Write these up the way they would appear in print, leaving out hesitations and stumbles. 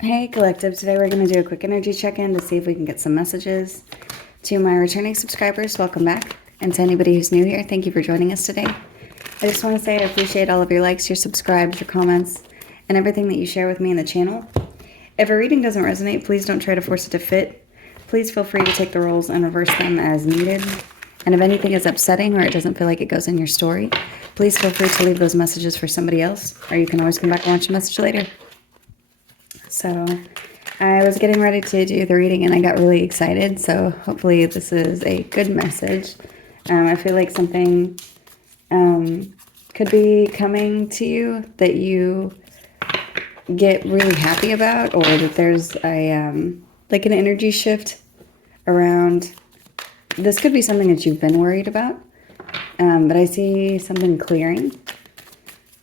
Hey Collective, today we're going to do a quick energy check-in to see if we can get some messages. To my returning subscribers, welcome back. And to anybody who's new here, thank you for joining us today. I just want to say I appreciate all of your likes, your subscribes, your comments, and everything that you share with me in the channel. If a reading doesn't resonate, please don't try to force it to fit. Please feel free to take the roles and reverse them as needed. And if anything is upsetting or it doesn't feel like it goes in your story, please feel free to leave those messages for somebody else, or you can always come back and watch the message later. So I was getting ready to do the reading and I got really excited. So hopefully this is a good message. I feel like something could be coming to you that you get really happy about, or that there's a like an energy shift around. This could be something that you've been worried about, but I see something clearing.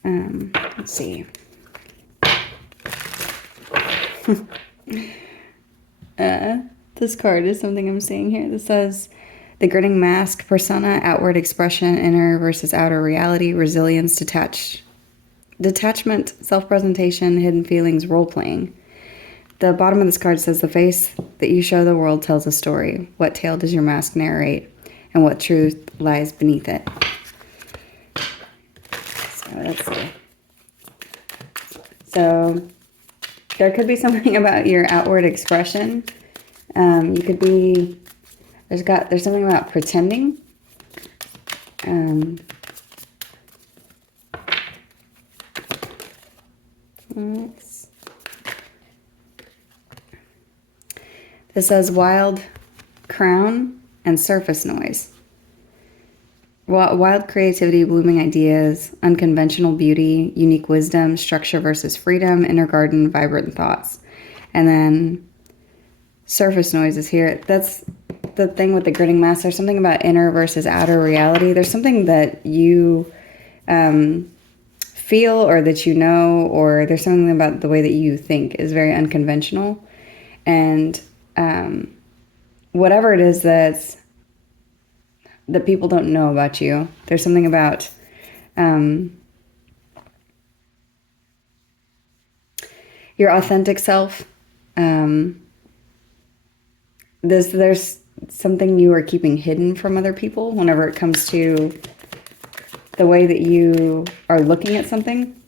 Let's see. This card is something I'm seeing here. This says the grinning mask, persona, outward expression, inner versus outer reality, resilience, detachment, self-presentation, hidden feelings, role-playing. The bottom of this card says the face that you show the world tells a story. What tale does your mask narrate, and what truth lies beneath it? So let's see. So there could be something about your outward expression. You could be, there's something about pretending. This says wild crown and surface noise. Wild creativity, blooming ideas, unconventional beauty, unique wisdom, structure versus freedom, inner garden, vibrant thoughts. And then surface noise is here. That's the thing with the grinning mask. There's something about inner versus outer reality. There's something that you feel, or that you know, or there's something about the way that you think is very unconventional. And whatever it is that people don't know about you. There's something about your authentic self. There's something you are keeping hidden from other people whenever it comes to the way that you are looking at something.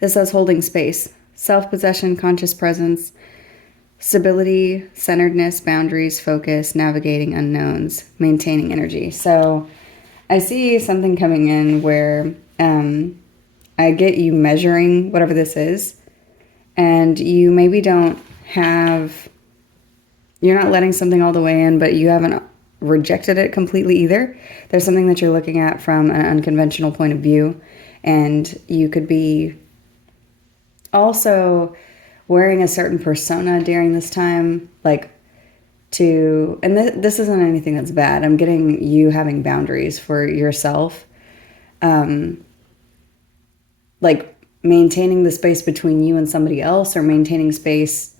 This says holding space, self-possession, conscious presence, stability, centeredness, boundaries, focus, navigating unknowns, maintaining energy. So I see something coming in where I get you measuring whatever this is, and you maybe don't have, you're not letting something all the way in, but you haven't rejected it completely either. There's something that you're looking at from an unconventional point of view, and you could be also wearing a certain persona during this time, like and this isn't anything that's bad. I'm getting you having boundaries for yourself, like maintaining the space between you and somebody else, or maintaining space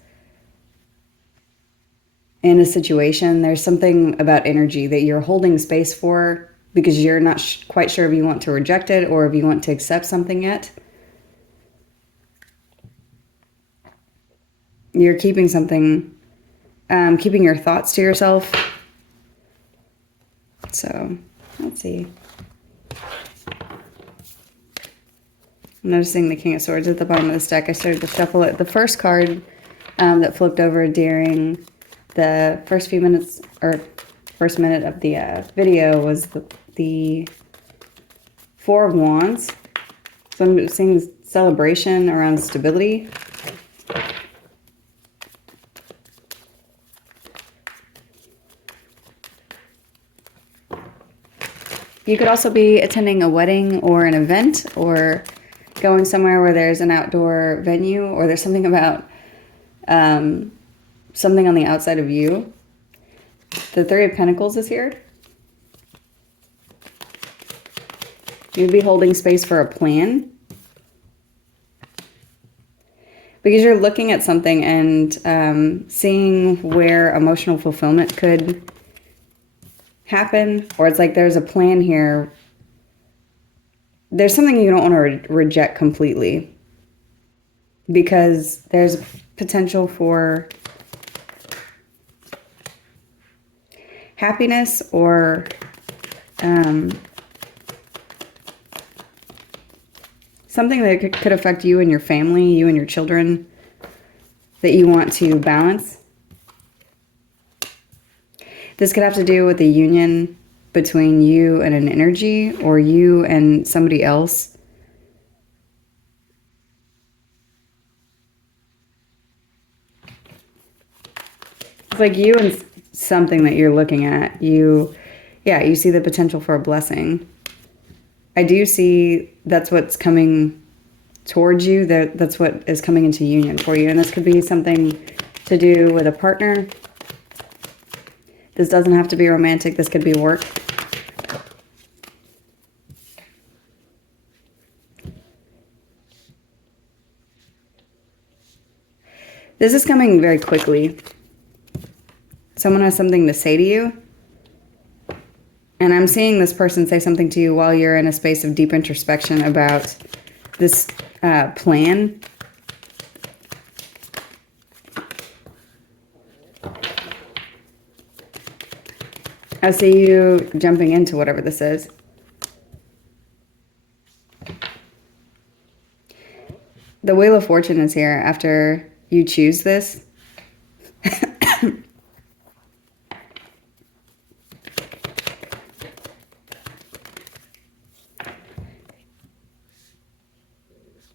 in a situation. There's something about energy that you're holding space for because you're not quite sure if you want to reject it or if you want to accept something yet. You're keeping something, keeping your thoughts to yourself. So, let's see. I'm noticing the King of Swords at the bottom of this deck. I started to shuffle it. The first card that flipped over during the first few minutes, or first minute of the video, was the Four of Wands. So I'm seeing celebration around stability. You could also be attending a wedding or an event, or going somewhere where there's an outdoor venue, or there's something about something on the outside of you. The Three of Pentacles is here. You'd be holding space for a plan, because you're looking at something and seeing where emotional fulfillment could happen, or it's like there's a plan here there's something you don't want to reject completely, because there's potential for happiness or something that could affect you and your family, you and your children, that you want to balance. This could have to do with the union between you and an energy, or you and somebody else. It's like you and something that you're looking at. You see the potential for a blessing. I do see that's what's coming towards you. That's what is coming into union for you. And this could be something to do with a partner. This doesn't have to be romantic. This could be work. This is coming very quickly. Someone has something to say to you. And I'm seeing this person say something to you while you're in a space of deep introspection about this plan. I see you jumping into whatever this is. The Wheel of Fortune is here after you choose this.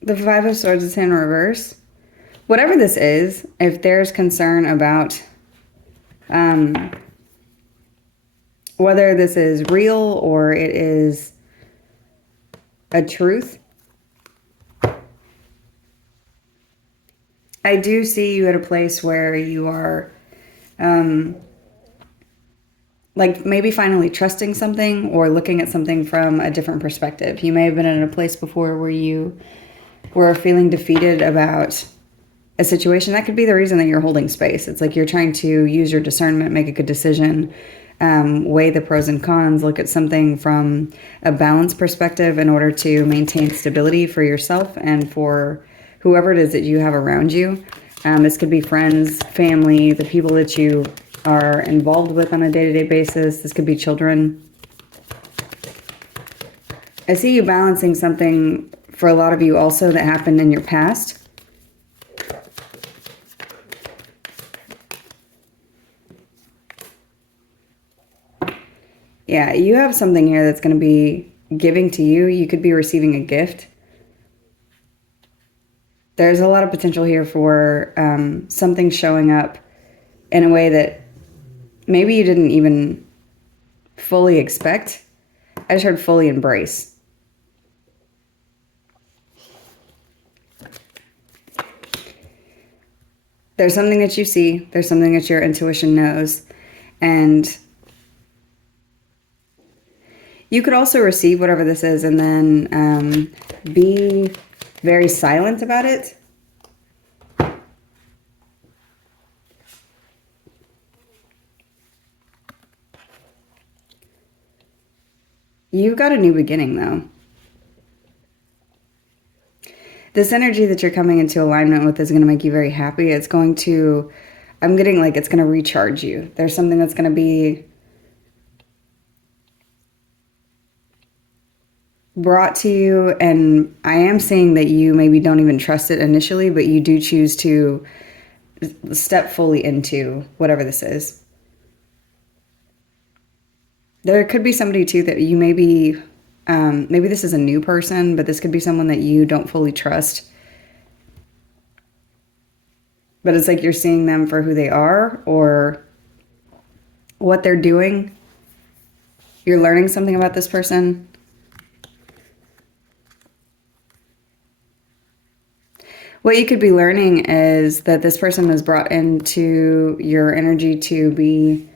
The Five of Swords is in reverse. Whatever this is, if there's concern about whether this is real or it is a truth, I do see you at a place where you are like maybe finally trusting something or looking at something from a different perspective. You may have been in a place before where you were feeling defeated about a situation. That could be the reason that you're holding space. It's like you're trying to use your discernment, make a good decision, weigh the pros and cons, look at something from a balanced perspective in order to maintain stability for yourself and for whoever it is that you have around you. This could be friends, family, the people that you are involved with on a day-to-day basis. This could be children. I see you balancing something for a lot of you also that happened in your past. Yeah, you have something here that's going to be giving to you. You could be receiving a gift. There's a lot of potential here for something showing up in a way that maybe you didn't even fully expect. I just heard fully embrace. There's something that you see. There's something that your intuition knows. And you could also receive whatever this is and then be very silent about it. You've got a new beginning, though. This energy that you're coming into alignment with is going to make you very happy. It's going to, I'm getting like it's going to recharge you. There's something that's going to be brought to you, and I am seeing that you maybe don't even trust it initially, but you do choose to step fully into whatever this is. There could be somebody too that you maybe this is a new person, but this could be someone that you don't fully trust. But it's like you're seeing them for who they are or what they're doing. You're learning something about this person. What you could be learning is that this person was brought into your energy to be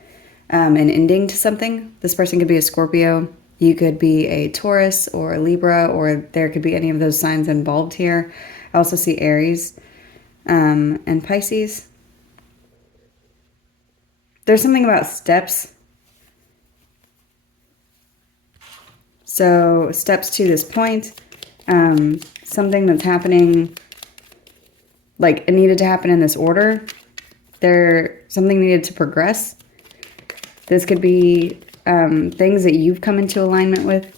an ending to something. This person could be a Scorpio. You could be a Taurus or a Libra, or there could be any of those signs involved here. I also see Aries and Pisces. There's something about steps So steps to this point, something that's happening, like it needed to happen in this order. Something needed to progress. This could be things that you've come into alignment with.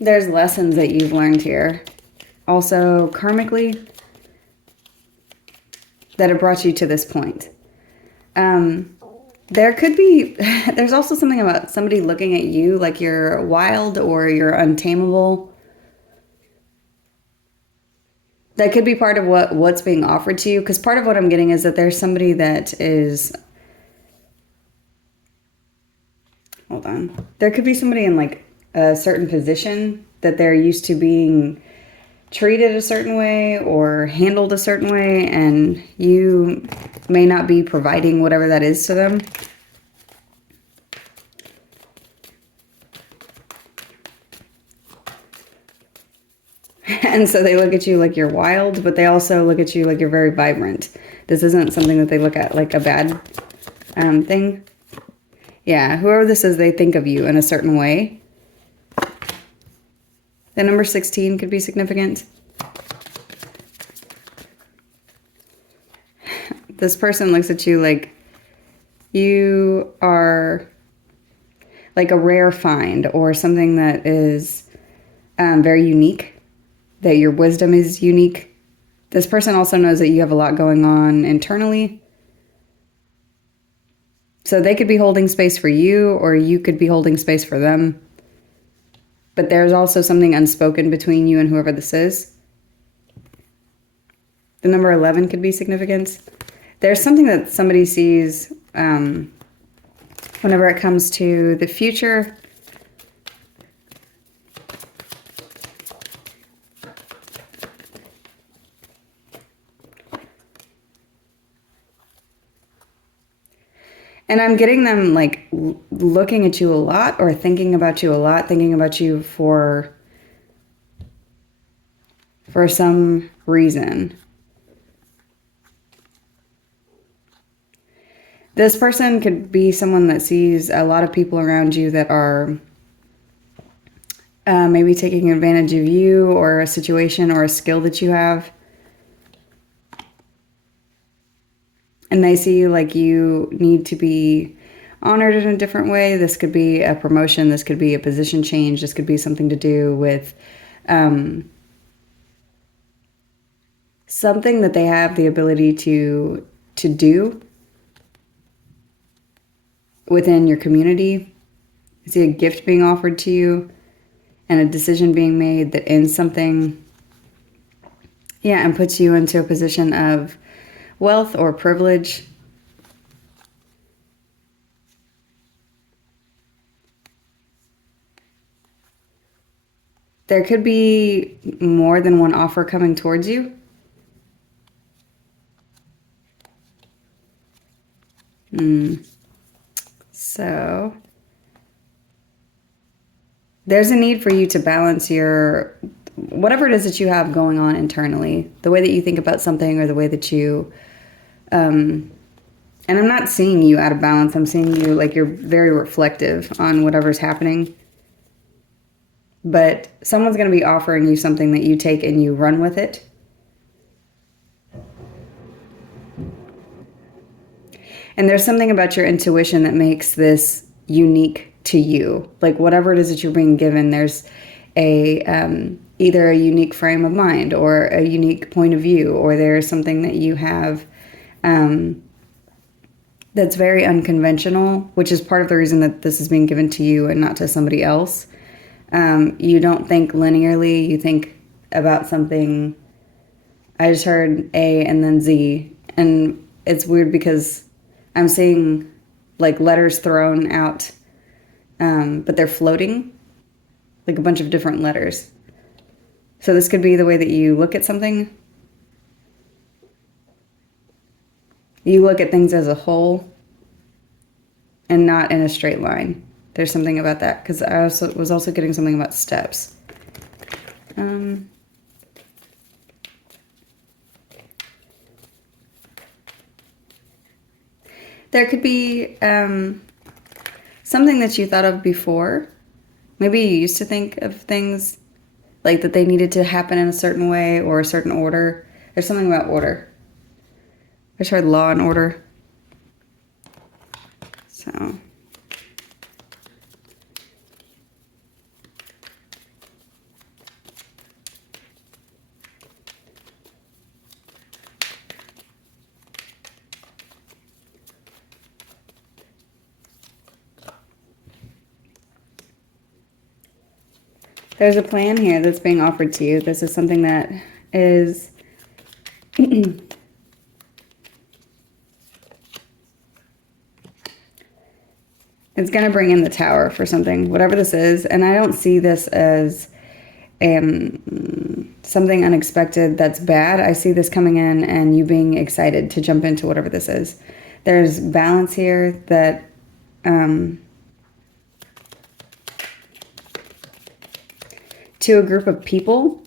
There's lessons that you've learned here. Also, karmically, that have brought you to this point. There could be, there's also something about somebody looking at you like you're wild or you're untamable. That could be part of what's being offered to you. Because part of what I'm getting is that there's somebody that is, hold on. There could be somebody in like a certain position that they're used to being treated a certain way or handled a certain way, and you may not be providing whatever that is to them. And so they look at you like you're wild, but they also look at you like you're very vibrant. This isn't something that they look at like a bad thing. Yeah, whoever this is, they think of you in a certain way. The number 16 could be significant. This person looks at you like you are like a rare find or something that is very unique, that your wisdom is unique. This person also knows that you have a lot going on internally. So they could be holding space for you, or you could be holding space for them. But there's also something unspoken between you and whoever this is. The number 11 could be significant. There's something that somebody sees whenever it comes to the future. And I'm getting them like looking at you a lot or thinking about you a lot, thinking about you for some reason. This person could be someone that sees a lot of people around you that are maybe taking advantage of you or a situation or a skill that you have. And they see you like you need to be honored in a different way. This could be a promotion. This could be a position change. This could be something to do with something that they have the ability to do within your community. I see a gift being offered to you and a decision being made that ends something. Yeah, and puts you into a position of wealth or privilege. There could be more than one offer coming towards you. So there's a need for you to balance your whatever it is that you have going on internally, the way that you think about something or the way that you and I'm not seeing you out of balance. I'm seeing you like you're very reflective on whatever's happening. But someone's going to be offering you something that you take and you run with it. And there's something about your intuition that makes this unique to you. Like whatever it is that you're being given, there's a either a unique frame of mind or a unique point of view, or there's something that you have that's very unconventional, which is part of the reason that this is being given to you and not to somebody else. You don't think linearly. You think about something. I just heard A and then Z, and it's weird because I'm seeing like letters thrown out, but they're floating, like a bunch of different letters. So this could be the way that you look at something. You look at things as a whole and not in a straight line. There's something about that, because I was also getting something about steps. There could be something that you thought of before. Maybe you used to think of things like that they needed to happen in a certain way or a certain order. There's something about order. I tried law and order. So. There's a plan here that's being offered to you. This is something that is it's going to bring in the Tower for something, whatever this is. And I don't see this as something unexpected that's bad. I see this coming in and you being excited to jump into whatever this is. There's balance here that to a group of people.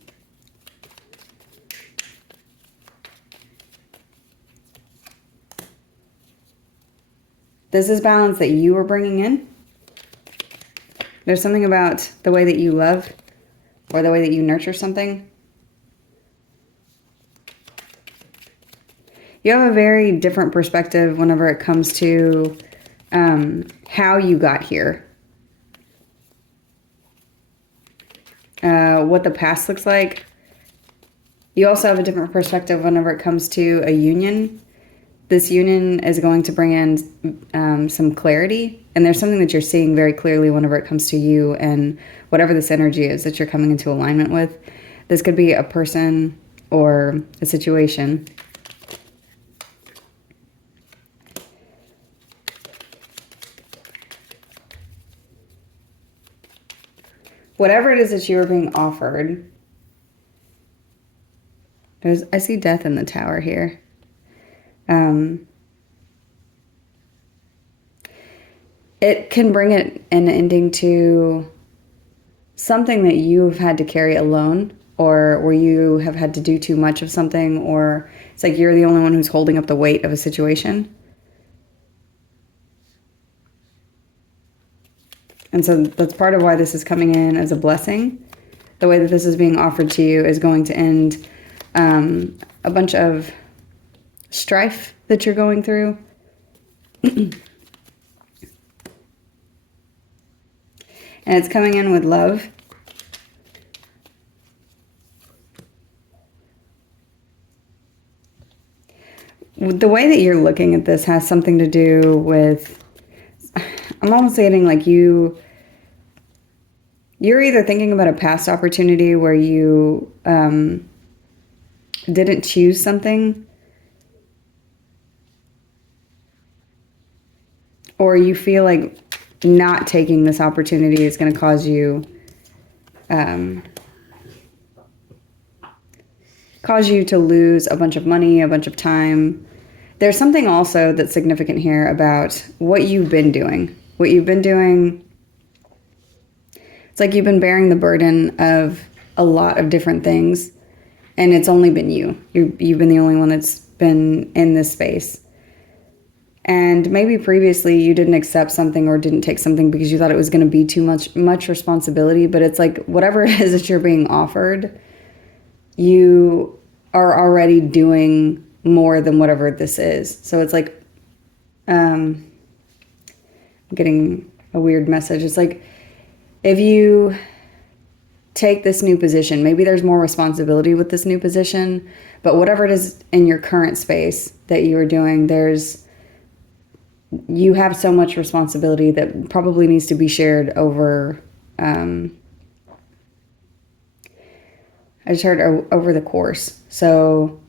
This is balance that you are bringing in. There's something about the way that you love or the way that you nurture something. You have a very different perspective whenever it comes to how you got here. What the past looks like. You also have a different perspective whenever it comes to a union. This union is going to bring in some clarity. And there's something that you're seeing very clearly whenever it comes to you and whatever this energy is that you're coming into alignment with. This could be a person or a situation. Whatever it is that you are being offered, I see death in the Tower here. It can bring an ending to something that you've had to carry alone, or where you have had to do too much of something, or it's like you're the only one who's holding up the weight of a situation. And so that's part of why this is coming in as a blessing. The way that this is being offered to you is going to end a bunch of strife that you're going through. And it's coming in with love. The way that you're looking at this has something to do with, I'm almost getting like you're either thinking about a past opportunity where you didn't choose something, or you feel like not taking this opportunity is going to cause you to lose a bunch of money, a bunch of time. There's something also that's significant here about what you've been doing. What you've been doing, it's like you've been bearing the burden of a lot of different things, and it's only been you. You've been the only one that's been in this space. And maybe previously you didn't accept something or didn't take something because you thought it was going to be too much responsibility. But it's like whatever it is that you're being offered, you are already doing more than whatever this is. So it's like, I'm getting a weird message. It's like if you take this new position, maybe there's more responsibility with this new position, but whatever it is in your current space that you are doing, you have so much responsibility that probably needs to be shared over, I just heard over the course. So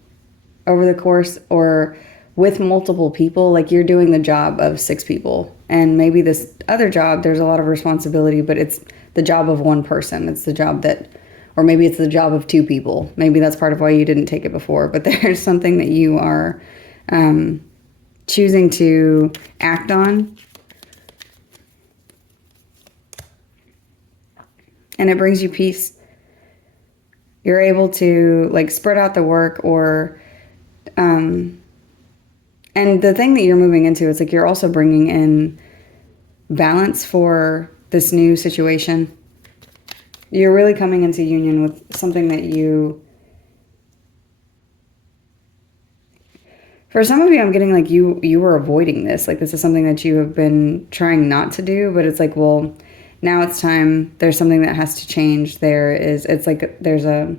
over the course or with multiple people, like you're doing the job of 6 people. And maybe this other job, there's a lot of responsibility, but it's the job of one person. It's the job or maybe it's the job of 2 people. Maybe that's part of why you didn't take it before. But there's something that you are choosing to act on. And it brings you peace. You're able to like spread out the work or And the thing that you're moving into, it's like you're also bringing in balance for this new situation. You're really coming into union with something that for some of you, I'm getting like you were avoiding this. Like this is something that you have been trying not to do, but it's like, well, now it's time. There's something that has to change. It's like there's a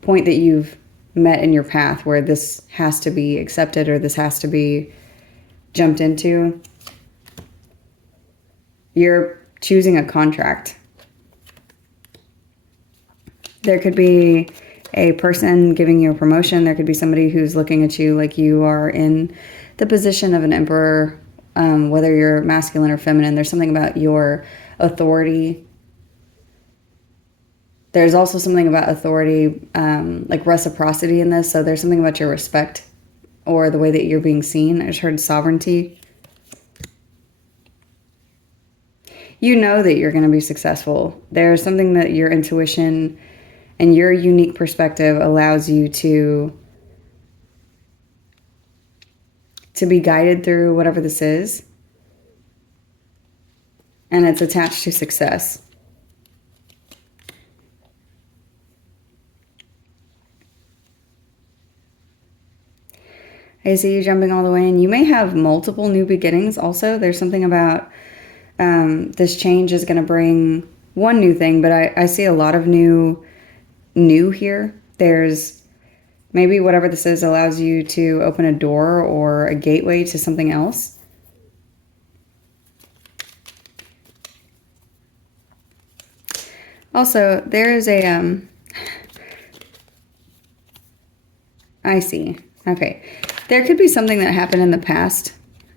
point that you've met in your path where this has to be accepted or this has to be jumped into. You're choosing a contract. There could be a person giving you a promotion. There could be somebody who's looking at you like you are in the position of an emperor, whether you're masculine or feminine. There's something about your authority. There's also something about authority, like reciprocity in this. So there's something about your respect or the way that you're being seen. I just heard sovereignty. You know that you're going to be successful. There's something that your intuition and your unique perspective allows you to be guided through whatever this is. And it's attached to success. I see you jumping all the way in. You may have multiple new beginnings also. There's something about this change is going to bring one new thing, but I see a lot of new here. There's maybe whatever this is allows you to open a door or a gateway to something else. Also, there is a I see. Okay. There could be something that happened in the past.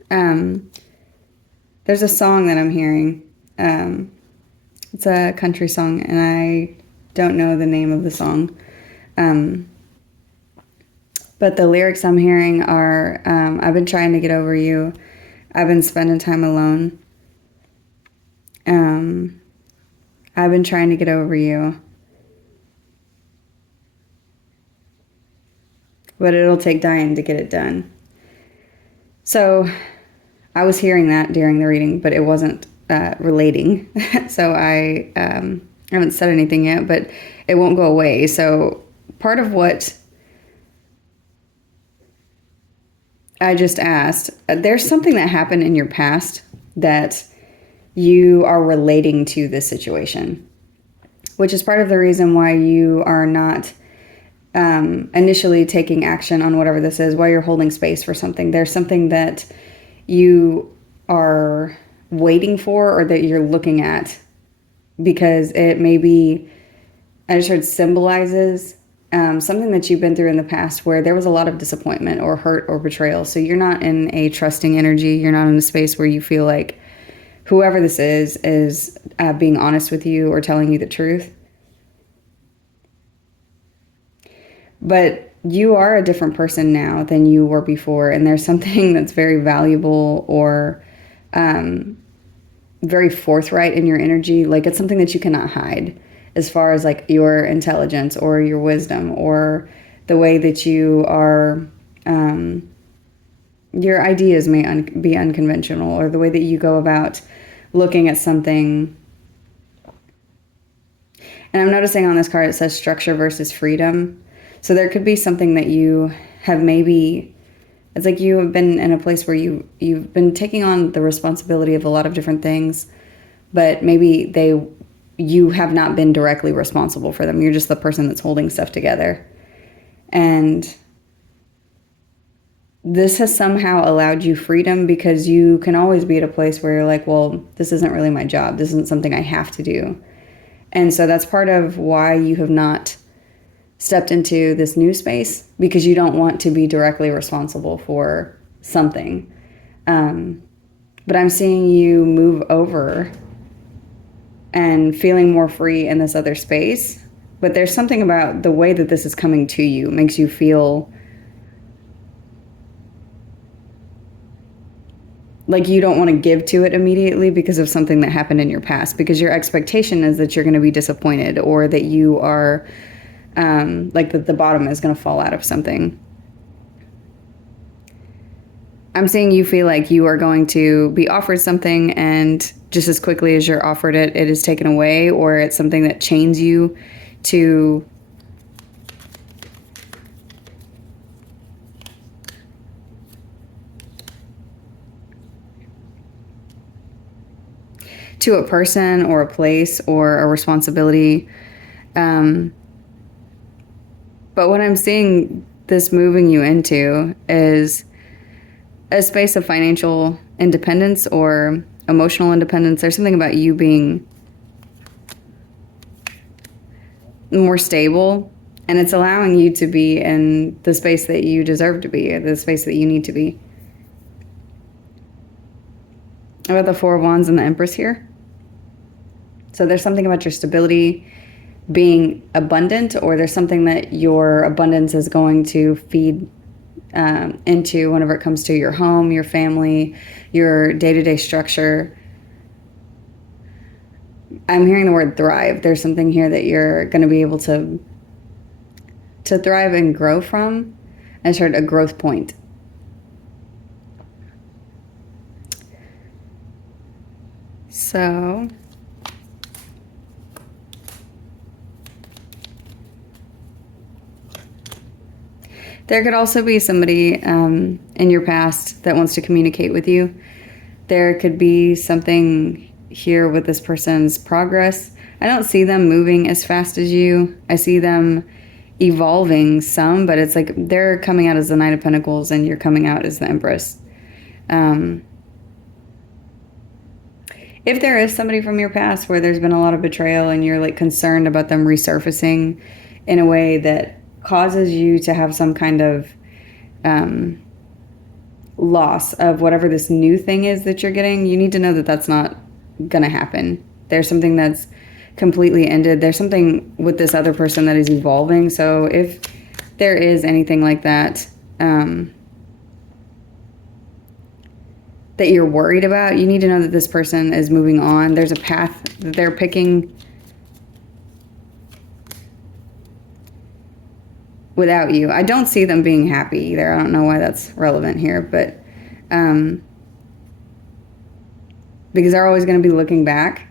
There's a song that I'm hearing. It's a country song, and I don't know the name of the song. But the lyrics I'm hearing are, I've been trying to get over you. I've been spending time alone. I've been trying to get over you. But it'll take dying to get it done. So I was hearing that during the reading, but it wasn't relating. So I haven't said anything yet, but it won't go away. So part of what I just asked, there's something that happened in your past that you are relating to this situation, which is part of the reason why you are not initially taking action on whatever this is, why you're holding space for something. There's something that you are waiting for or that you're looking at because it maybe, I just heard symbolizes something that you've been through in the past where there was a lot of disappointment or hurt or betrayal. So you're not in a trusting energy. You're not in a space where you feel like whoever this is being honest with you or telling you the truth. But you are a different person now than you were before. And there's something that's very valuable or very forthright in your energy. Like it's something that you cannot hide as far as like your intelligence or your wisdom or the way that you are, your ideas may be unconventional or the way that you go about looking at something. And I'm noticing on this card, it says structure versus freedom. So there could be something that you have maybe, it's like you have been in a place where you've been taking on the responsibility of a lot of different things, but maybe you have not been directly responsible for them. You're just the person that's holding stuff together. And this has somehow allowed you freedom because you can always be at a place where you're like, well, this isn't really my job. This isn't something I have to do. And so that's part of why you have not stepped into this new space, because you don't want to be directly responsible for something. But I'm seeing you move over and feeling more free in this other space. But there's something about the way that this is coming to you makes you feel like you don't want to give to it immediately because of something that happened in your past, because your expectation is that you're going to be disappointed or that you are like that the bottom is going to fall out of something. I'm seeing you feel like you are going to be offered something, and just as quickly as you're offered it, it is taken away, or it's something that chains you to a person or a place or a responsibility. But what I'm seeing this moving you into is a space of financial independence or emotional independence. There's something about you being more stable, and it's allowing you to be in the space that you deserve to be, the space that you need to be. About the Four of Wands and the Empress here. So there's something about your stability being abundant, or there's something that your abundance is going to feed into whenever it comes to your home, your family, your day-to-day structure. I'm hearing the word thrive. There's something here that you're going to be able to thrive and grow from, and start a growth point. So there could also be somebody in your past that wants to communicate with you. There could be something here with this person's progress. I don't see them moving as fast as you. I see them evolving some, but it's like they're coming out as the Knight of Pentacles and you're coming out as the Empress. If there is somebody from your past where there's been a lot of betrayal and you're like concerned about them resurfacing in a way that causes you to have some kind of loss of whatever this new thing is that you're getting, you need to know that that's not going to happen. There's something that's completely ended. There's something with this other person that is evolving. So if there is anything like that that you're worried about, you need to know that this person is moving on. There's a path that they're picking without you. I don't see them being happy either. I don't know why that's relevant here, but because they're always going to be looking back.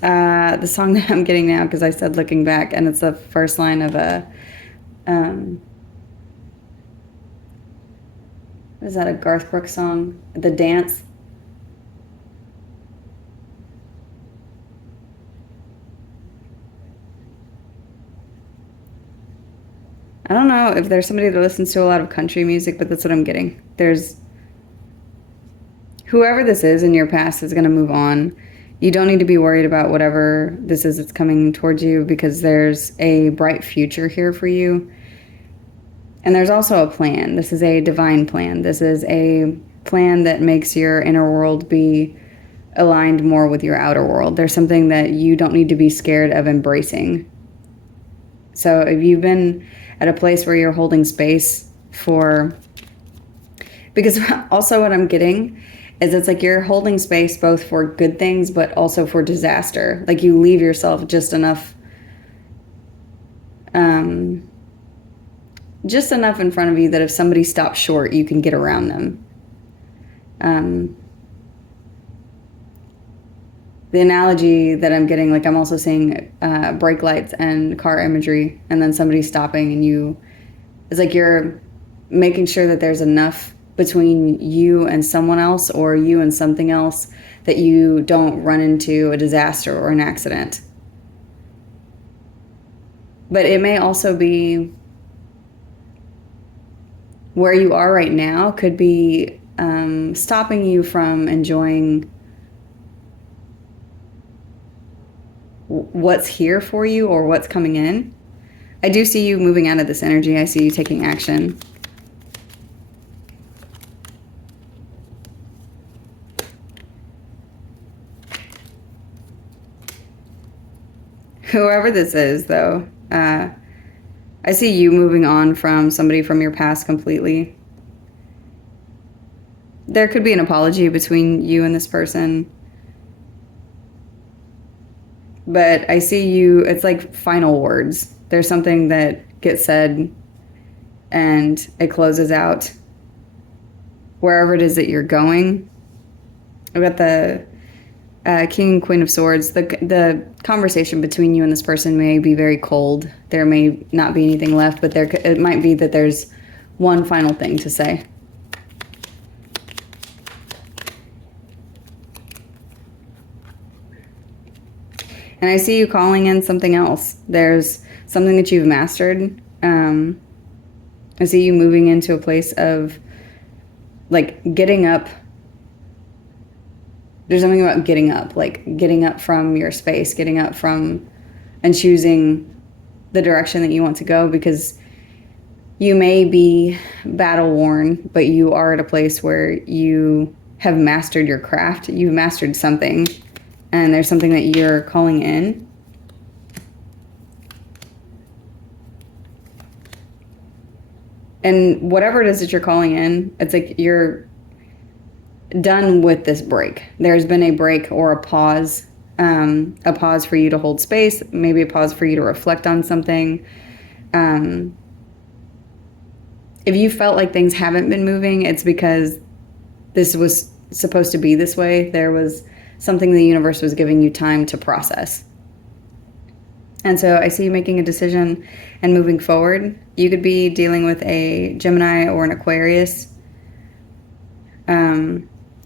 The song that I'm getting now, because I said looking back, and it's the first line of a what is that, a Garth Brooks song? The Dance. I don't know if there's somebody that listens to a lot of country music, but that's what I'm getting. There's whoever this is in your past is going to move on. You don't need to be worried about whatever this is that's coming towards you, because there's a bright future here for you. And there's also a plan. This is a divine plan. This is a plan that makes your inner world be aligned more with your outer world. There's something that you don't need to be scared of embracing. So if you've been at a place where you're holding space for, because also what I'm getting is it's like you're holding space both for good things, but also for disaster. Like you leave yourself just enough in front of you that if somebody stops short, you can get around them. The analogy that I'm getting, like I'm also seeing brake lights and car imagery, and then somebody stopping, and it's like you're making sure that there's enough between you and someone else, or you and something else, that you don't run into a disaster or an accident. But it may also be where you are right now could be stopping you from enjoying what's here for you or what's coming in. I do see you moving out of this energy. I see you taking action. Whoever this is, though, I see you moving on from somebody from your past completely. There could be an apology between you and this person. But I see you, it's like final words. There's something that gets said and it closes out wherever it is that you're going. I've got the King and Queen of Swords. The conversation between you and this person may be very cold. There may not be anything left, but it might be that there's one final thing to say. And I see you calling in something else. There's something that you've mastered. I see you moving into a place of like getting up. There's something about getting up, like getting up from your space, getting up from and choosing the direction that you want to go, because you may be battle worn, but you are at a place where you have mastered your craft. You've mastered something, and there's something that you're calling in. And whatever it is that you're calling in, it's like you're done with this break. There's been a break or a pause for you to hold space, maybe a pause for you to reflect on something. If you felt like things haven't been moving, it's because this was supposed to be this way. There was something the universe was giving you time to process. And so I see you making a decision and moving forward. You could be dealing with a Gemini or an Aquarius,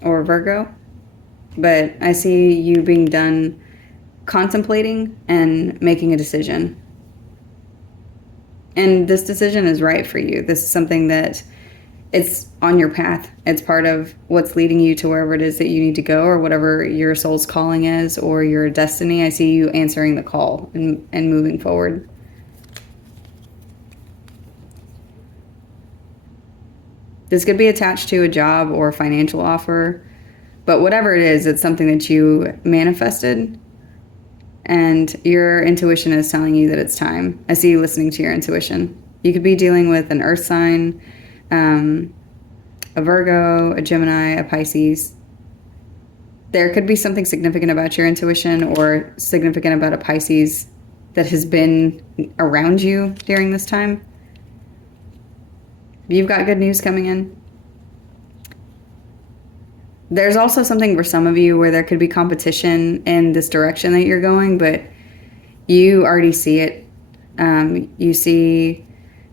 or Virgo, but I see you being done contemplating and making a decision. And this decision is right for you. This is something that it's on your path. It's part of what's leading you to wherever it is that you need to go, or whatever your soul's calling is, or your destiny. I see you answering the call and moving forward. This could be attached to a job or a financial offer, but whatever it is, it's something that you manifested, and your intuition is telling you that it's time. I see you listening to your intuition. You could be dealing with an earth sign, a Virgo, a Gemini, a Pisces. There could be something significant about your intuition or significant about a Pisces that has been around you during this time. You've got good news coming in. There's also something for some of you where there could be competition in this direction that you're going, but you already see it. It's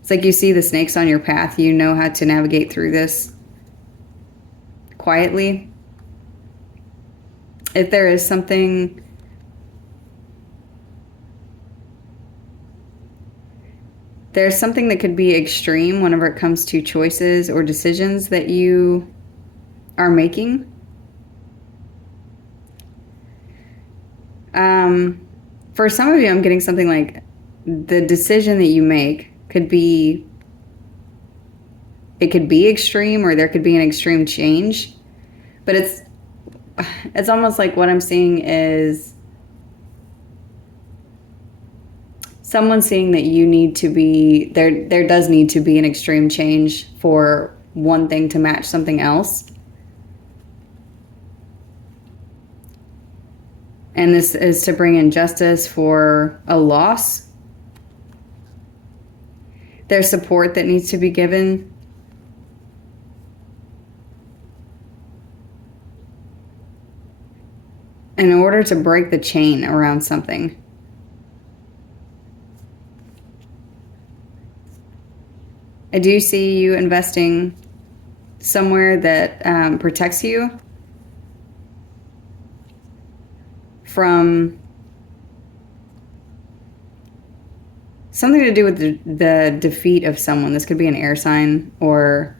like you see the snakes on your path. You know how to navigate through this quietly. If there is something, there's something that could be extreme whenever it comes to choices or decisions that you are making. For some of you, I'm getting something like the decision that you make could be extreme, or there could be an extreme change, but it's almost like what I'm seeing is someone seeing that you need to be there does need to be an extreme change for one thing to match something else. And this is to bring in justice for a loss. There's support that needs to be given. In order to break the chain around something. I do see you investing somewhere that protects you from something to do with the defeat of someone. This could be an air sign, or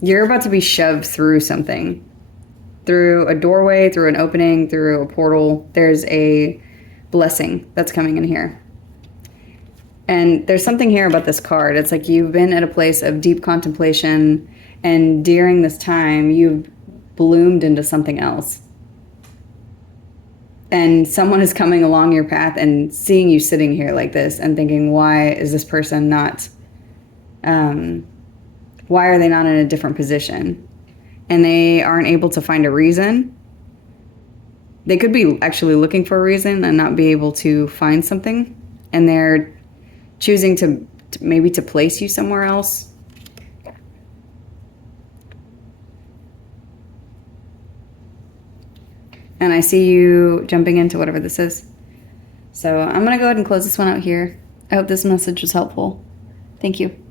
you're about to be shoved through something. Through a doorway, through an opening, through a portal. There's a blessing that's coming in here. And there's something here about this card. It's like you've been at a place of deep contemplation, and during this time, you've bloomed into something else. And someone is coming along your path and seeing you sitting here like this and thinking, why is this person not, why are they not in a different position? And they aren't able to find a reason. They could be actually looking for a reason and not be able to find something. and they're choosing to maybe to place you somewhere else. And I see you jumping into whatever this is. So I'm going to go ahead and close this one out here. I hope this message was helpful. Thank you.